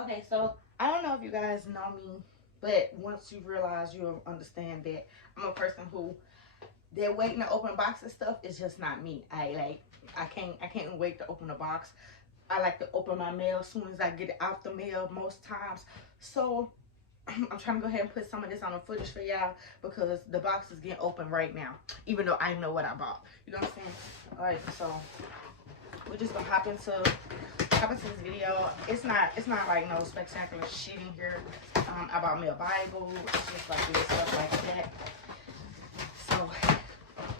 Okay, so I don't know if you guys know me, but once you realize, you'll understand that I'm a person who that waiting to open boxes stuff is just not me. I can't wait to open a box. I like to open my mail as soon as I get it out the mail most times. So I'm trying to go ahead and put some of this on the footage for y'all because the box is getting open right now, even though I know what I bought. You know what I'm saying? All right, so we're just gonna hop into this video. It's not like no spectacular shit in here. I bought me a Bible. It's just like little stuff like that. So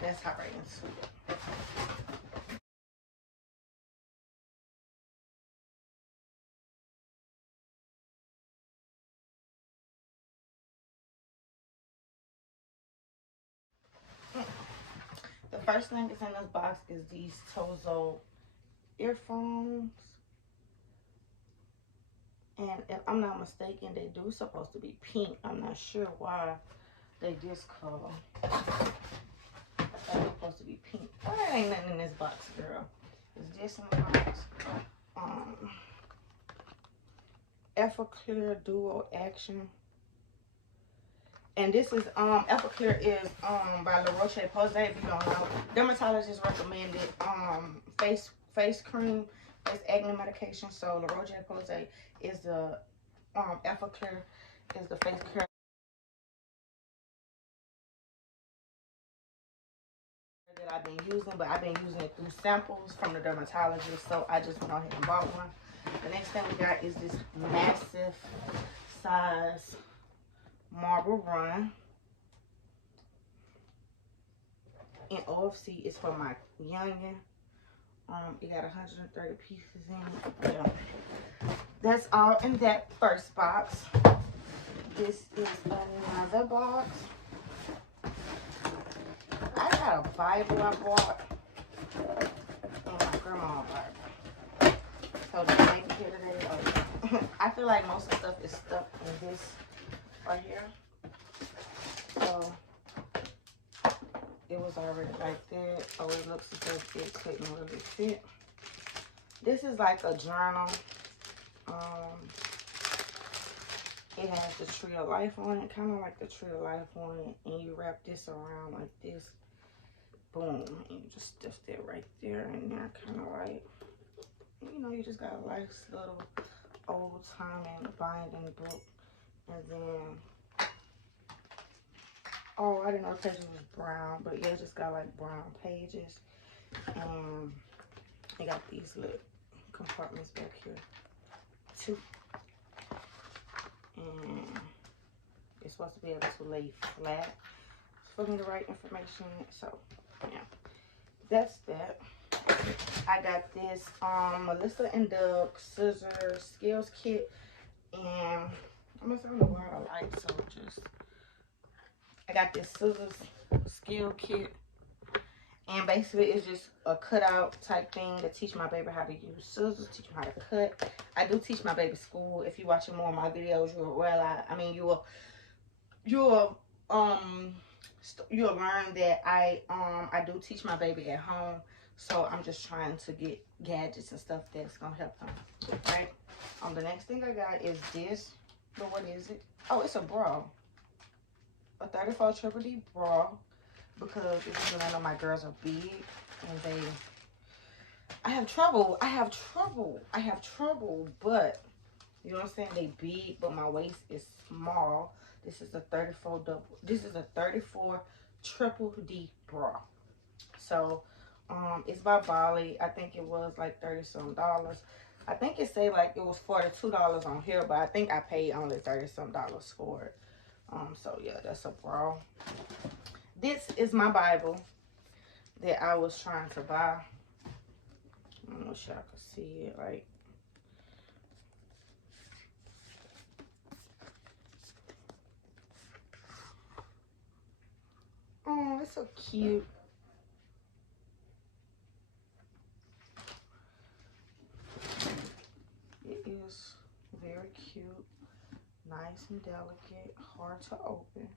let's hop right into it. The first thing that's in this box is these Tozo earphones. And if I'm not mistaken, they do supposed to be pink. I'm not sure why they this color. They're supposed to be pink. Well, there ain't nothing in this box, girl. Is this in the box? Everclear Duo Action. And this is Everclear is by LAROCHE, POSAY. If you don't know, dermatologist recommended face cream. It's acne medication. So LAROCHE, POSAY is the Everclear is the face care that I've been using, but I've been using it through samples from the dermatologist. So I just went ahead and bought one. The next thing we got is this massive size Marble Run. And OFC is for my youngin. It got 130 pieces in it. Yeah. That's all in that first box. This is another box. I got a Bible I bought. And my grandma's Bible. So this lady here today. Oh, I feel like most of the stuff is stuck in this right here. So it was already like that. Oh, it looks as if it couldn't really fit. This is like a journal. It has the Tree of Life on it, kind of like the Tree of Life on it, and you wrap this around like this. Boom, and you just stuff that right there and there, kind of like, you know, you just got a nice little old-timey binding book. And then, oh, I didn't know the pages was brown, but yeah, it just got like brown pages. I got these little compartments back here too. And it's supposed to be able to lay flat for me to write information. So yeah, that's that. I got this Melissa and Doug scissor skills kit, and I'm gonna turn the water light, so just I got this scissors skill kit. And basically, it's just a cutout type thing to teach my baby how to use scissors, teach him how to cut. I do teach my baby school. If you're watching more of my videos, you'll realize, you'll learn that I do teach my baby at home. So I'm just trying to get gadgets and stuff that's gonna help them. Right. The next thing I got is this. But what is it? Oh, it's a bra. A 34 Triple D bra. Because if you know, my girls are big and I have trouble, but you know what I'm saying? They big, but my waist is small. This is a 34 Triple D bra. So, it's by Bali. I think it was like $30-some. I think it say like it was $42 on here, but I think I paid only $30-some for it. So yeah, that's a bra. This is my Bible that I was trying to buy. I wish y'all could see it. Like, oh, it's so cute. It is very cute, nice and delicate, hard to open.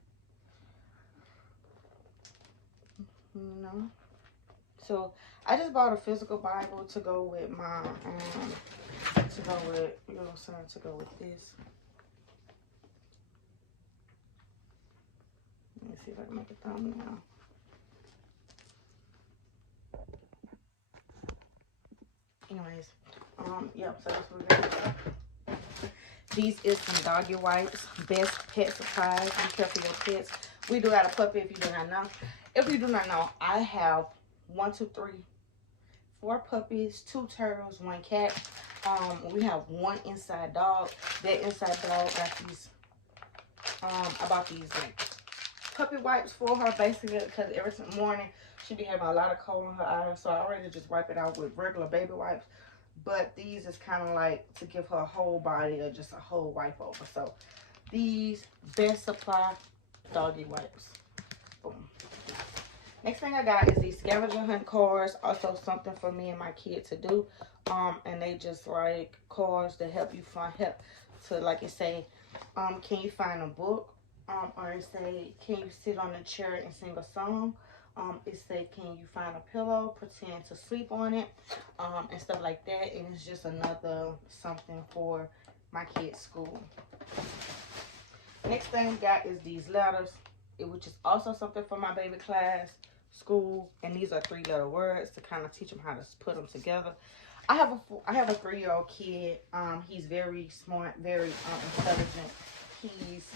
You know. So I just bought a physical Bible to go with my to go with, little something to go with this. Let me see if I can make a thumbnail. Anyways, yep, so that's what we're gonna do. These is some doggy wipes, best pet supplies. Be careful your pets. We do got a puppy if you do not know. If you do not know, I have 1, 2, 3, 4 puppies, 2 turtles, 1 cat. We have 1 inside dog. That inside dog got these, I bought these like puppy wipes for her basically because every morning she be having a lot of cold in her eyes, so I already just wipe it out with regular baby wipes. But these is kind of like to give her a whole body or just a whole wipe over. So these best supply doggy wipes. Boom. Next thing I got is these scavenger hunt cards. Also something for me and my kid to do. And they just like cards that help you find help to, like it say, can you find a book? Or it say, can you sit on a chair and sing a song? It say, can you find a pillow, pretend to sleep on it, and stuff like that. And it's just another something for my kids' school. Next thing we got is these letters, which is also something for my baby class, school. And these are 3-letter words to kind of teach them how to put them together. I have a 3-year-old kid. He's very smart, very intelligent. He's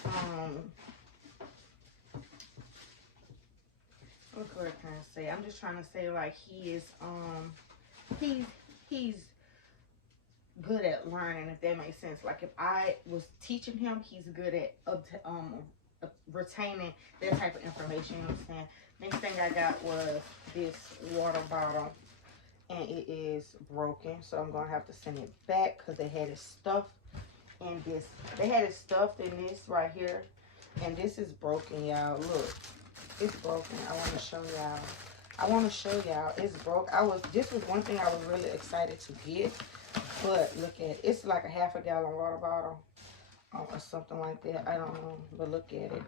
what could I kind of say? I'm just trying to say like he is he's good at learning, if that makes sense. Like if I was teaching him, he's good at retaining that type of information. You know what I'm saying? Next thing I got was this water bottle, and it is broken, so I'm gonna have to send it back because they had it stuffed in this. They had it stuffed in this right here, and this is broken, y'all. Look, it's broken. I want to show y'all. It's broke. This was one thing I was really excited to get, but look at it. It's like a half a gallon water bottle or something like that. I don't know, but look at it.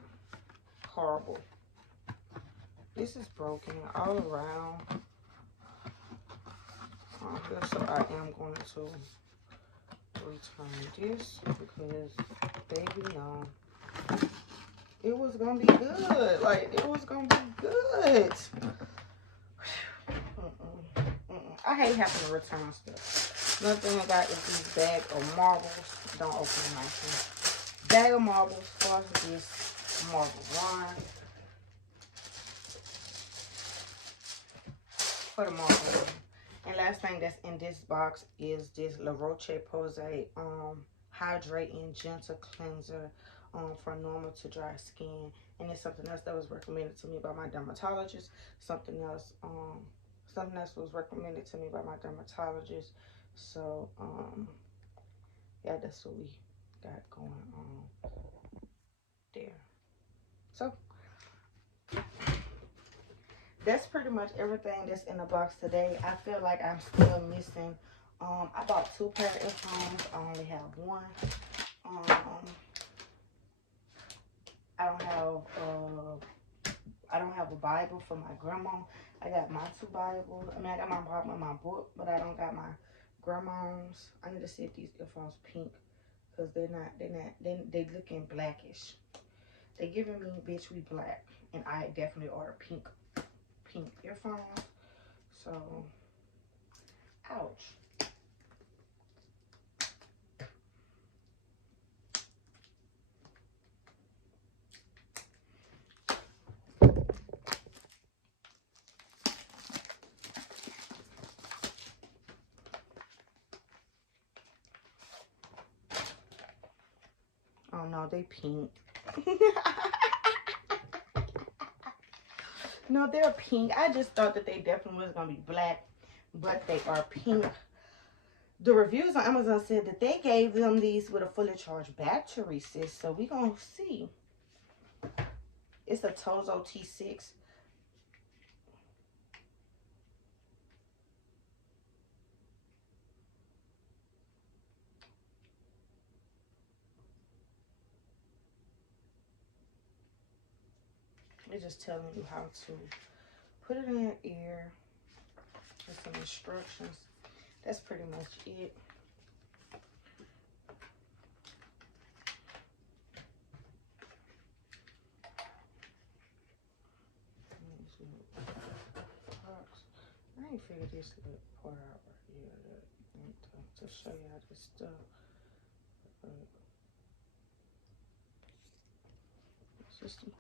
Horrible. This is broken all around. So I am going to return this because, baby, no. It was going to be good. Like, it was going to be good. I hate having to return stuff. Another thing I got is this bag of marbles. Don't open the knife. Bag of marbles plus this marble wand. For the marble wand. And last thing that's in this box is this LAROCHE POSAY Hydrating Gentle Cleanser for normal to dry skin. And it's something else that was recommended to me by my dermatologist. Something else was recommended to me by my dermatologist. So yeah, that's what we got going on there. So that's pretty much everything that's in the box today. I feel like I'm still missing. I bought 2 pair of earphones. I only have 1. I don't have a Bible for my grandma. I got my 2 Bibles. I mean, I got my Bible and my book, but I don't got my grandma's. I need to see if these earphones pink, because they looking blackish. They giving me, bitch, we black, and I definitely order pink earphones. So, ouch. Oh no, they pink. No, they're pink. I just thought that they definitely was gonna be black, but they are pink. The reviews on Amazon said that they gave them these with a fully charged battery, sis. So we gonna see. It's a Tozo T6. It's just telling you how to put it in your ear. There's some instructions. That's pretty much it. me figure this little part out right here to show y'all this stuff. It's just the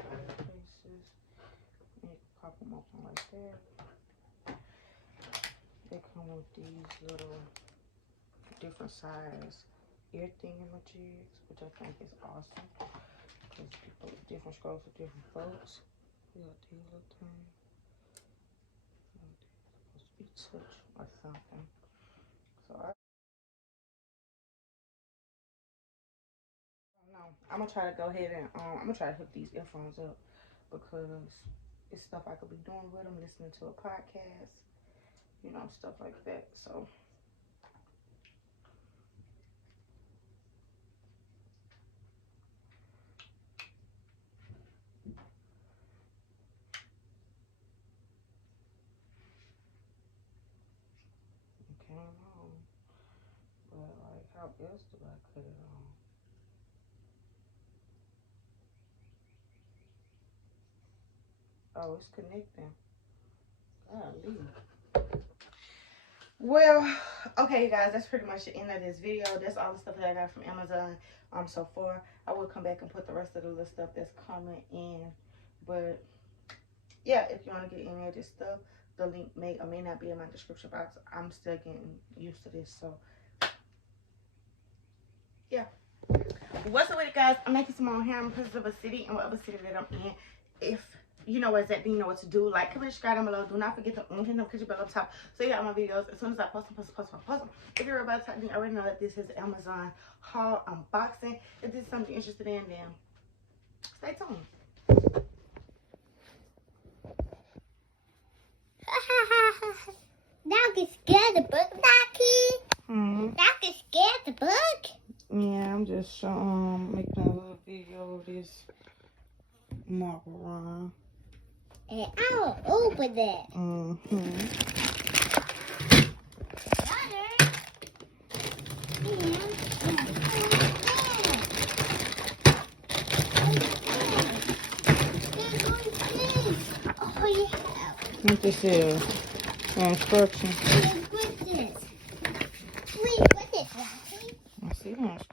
places. You pop them open like that. They come with these little different size ear thingamajigs, which I think is awesome. Because people with different strokes for different folks. We got these little things. They're supposed to be touch or something. So I don't know. I'm gonna try to go ahead and I'm gonna try to hook these earphones up because it's stuff I could be doing with them, listening to a podcast, you know, stuff like that. So it came on, but like, how else do I cut it on? Oh, it's connecting. Golly. Well, okay, you guys, that's pretty much the end of this video. That's all the stuff that I got from Amazon so far. I will come back and put the rest of the little stuff that's coming in. But yeah, if you want to get any of this stuff, the link may or may not be in my description box. I'm still getting used to this, so yeah. What's up with it, guys? I'm making some more hair because of a city and whatever city that I'm in. If you know what's that, then you know what to do. Like, comment, subscribe down below. Do not forget to hit the notification bell up top so you got my videos as soon as I post them. If you're about to, then you already know that this is Amazon haul unboxing. If this is something you're interested in, then stay tuned. Now get scared the book, Naki. Now get scared the book. Yeah, I'm just making a little video of this macaron. And I'll open it. Oh, yeah. What this is? Instructions. What's this? Wait, what's this, Naki? I see that.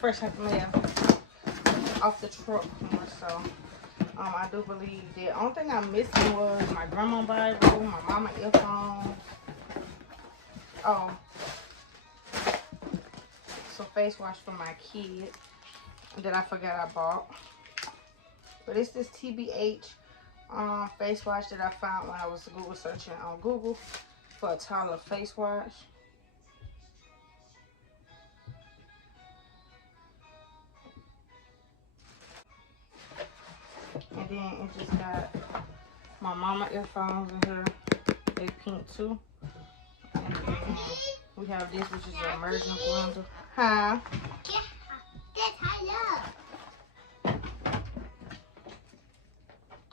Fresh out the mail off the truck, so I do believe the only thing I'm missing was my grandma Bible, my mama earphones, some face wash for my kid that I forgot I bought. But it's this TBH face wash that I found when I was Google searching on Google for a toddler face wash. And then it just got my mama earphones in here. They pink too. And then we have this, which is an emerging blender. Huh? Get tied up.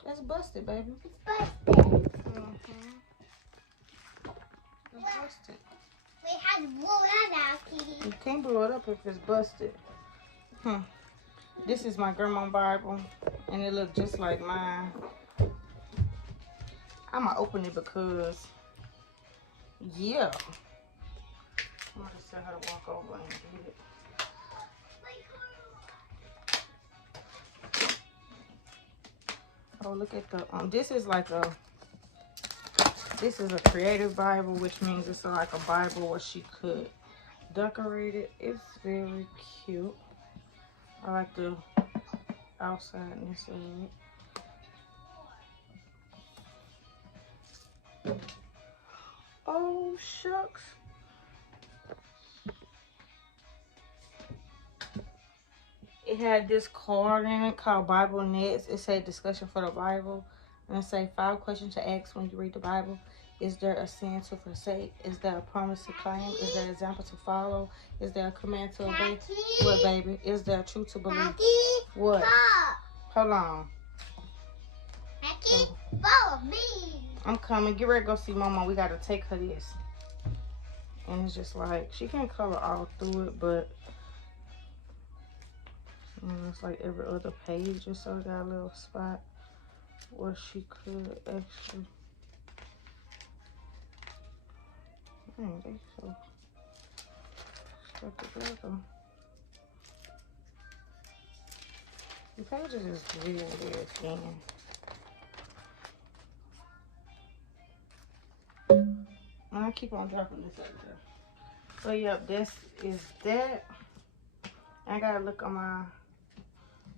It's busted, baby. It's busted. It's busted. We had to blow that out, Kitty. You can't blow it up if it's busted. This is my grandma Bible, and it looks just like mine. I'm gonna open it because, yeah. I'm gonna just tell her to walk over and get it. Oh, look at the this is like this is a creative Bible, which means it's like a Bible where she could decorate it. It's very cute. I like the outsideness of it. Oh, shucks. It had this card in it called Bible Next. It said discussion for the Bible. And it say 5 questions to ask when you read the Bible. Is there a sin to forsake? Is there a promise to claim? Is there an example to follow? Is there a command to obey? What, baby? Is there a truth to believe? What? Hold on. Naki? follow me. I'm coming. Get ready to go see Mama. We gotta take her this. And it's just like, she can't color all through it, but it's like every other page or so got a little spot where she could actually. Dang, they so stuck together. The pages is very, very thin. And I keep on dropping this up there. So yep, this is that. I gotta look on my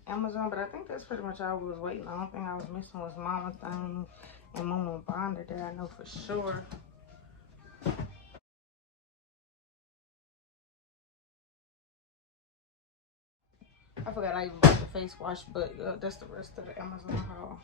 Amazon, but I think that's pretty much all we was waiting on. The only thing I was missing was Mama thing and Mama Bonder that I know for sure. I forgot I even bought the face wash, but that's the rest of the Amazon haul.